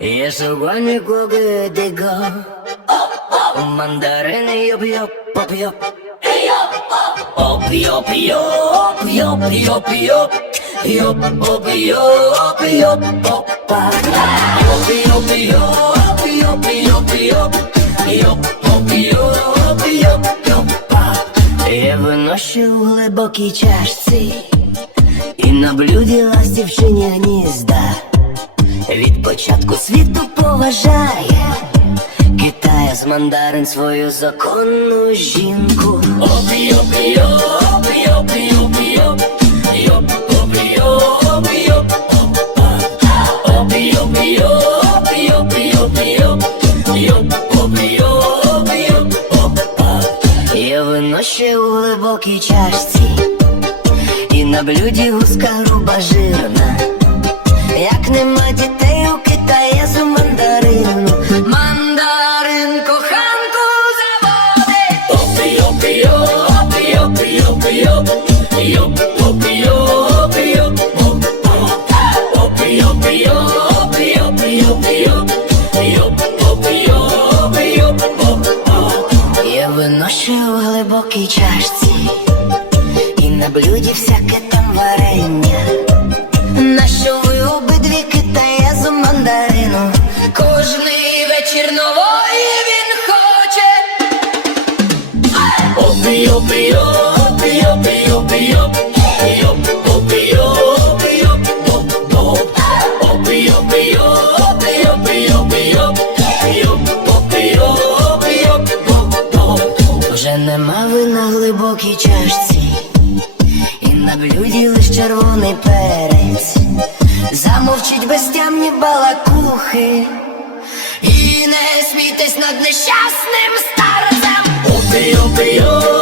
Y eso guane coge digo Mandarine yop yop pop yop Op yop yop yop yop yop Yop op yop yop pop pa Yop yop yop yop yop yop Yop op yop yop yop па Я виношу в глибокій чашці І на блюді ластівчині гнізда від початку світу поважає Китає з мандарин свою законну жінку Опі, опі, опі, опі, опі, опі, опі. Опі, опі, оп. Я виношу у глибокій чашці І на блюді гуска груба Я виношу у глибокій чашці. І на всяке там варення. На що ви обидві китаєзу мандарину? Кожний вечір нової Вже нема ви на глибокій чашці і на червоний перець Замовчить безтямні балакухи І не смійтесь над нещасним старцем Опі,